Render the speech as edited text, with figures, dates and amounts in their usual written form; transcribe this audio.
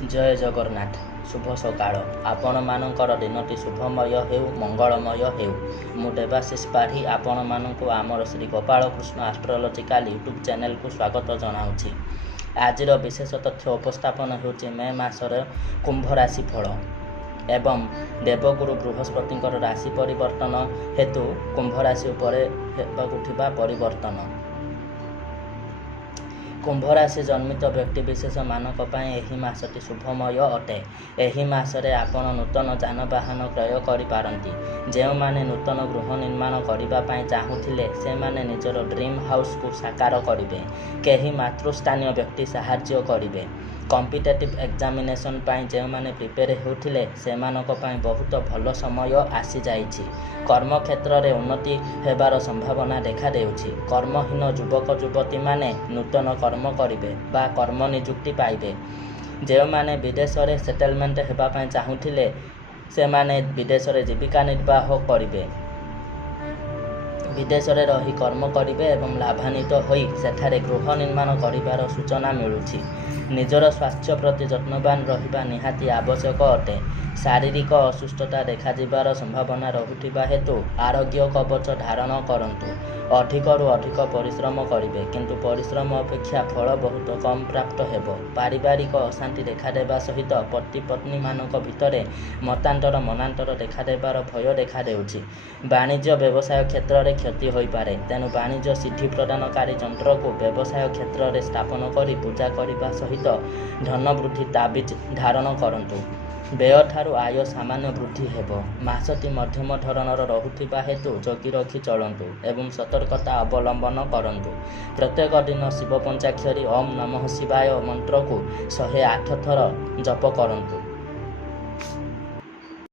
जय जगन्नाथ। शुभ सकाळ। आपण मानकर दिनटी शुभमय हेउ मंगलमय हेउ। मु देवाशीष पाढ़ी आपण मानकु आमर Shri Gopal Krishna astrological YouTube channel को स्वागत जनाउछि। आजिर विशेष तथ्य उपस्थापन होउछि मे मासर कुंभ राशि फल एवं देवगुरु बृहस्पति राशि परिवर्तन हेतु कुंभ राशि उपरे हेबाकुथिबा परिवर्तन। कुंभ राशि जन्मित व्यक्ति विशेष मानक पाए एही मासटी शुभमय अटे। एही मासरे आपण नूतन जानवाहन क्रय करिपारंती। जेउ माने नूतन गृह निर्माण करिबा पाए चाहुथिले से माने निजर ड्रीम हाउस को साकार करिवे। केही मातृस्थानीय व्यक्ति साहाय्य करिवे। कॉम्पिटिटिव एग्जामिनेशन पाए जे माने प्रिपेयर होउथिले से मानक पाए बहुत भल समय आसी जाइछि। कर्म क्षेत्र रे उन्नति हेबार संभावना देखा देउछि। कर्महीन युवक युवती माने नूतन कर्म करिवे बा कर्म नियुक्ति पाइबे। जे माने विदेश रे सेटलमेंट हेबा पाए चाहुथिले से माने विदेश रे जीविका निर्वाह करिवे। विदेश रे रही कर्म करिवे एवं लाभान्वित होई सेठारे गृह निर्माण करिवार सूचना मिलुछि। निजर स्वास्थ्य प्रति जत्नवान रहिबा निहाती आवश्यक अटे। शारीरिक असुस्थता देखा जिबार संभावना रहुथिबा हेतु आरोग्य कवच धारण करंतु। अधिकरु अधिक परिश्रम करिवे किंतु परिश्रम अपेक्षा फल बहुत कम प्राप्त हेबो। पारिवारिक अशांति देखा देबा सहित पति पत्नी मानक भितरे मतांतर मनांतर देखा देबार भय देखा देउछि। वाणिज्य व्यवसाय क्षेत्र रे क्षति होई पारे। तेनु वाणिज्य सिद्धि प्रदानकारी यंत्र को व्यवसाय क्षेत्र रे स्थापन करी पूजा करिबा सहित धन वृद्धि ताबिज धारण करंतु। व्यय ठारू आय सामान्य वृद्धि हेबो। मासटी मध्यम धरणर रहुथिबा हेतु जगी रखी चलंतु एवं सतर्कता अवलंबन करंतु। प्रत्येक दिन शिव पंचाक्षरी ओम नमः शिवाय मंत्र को 108 थर जप करंतु।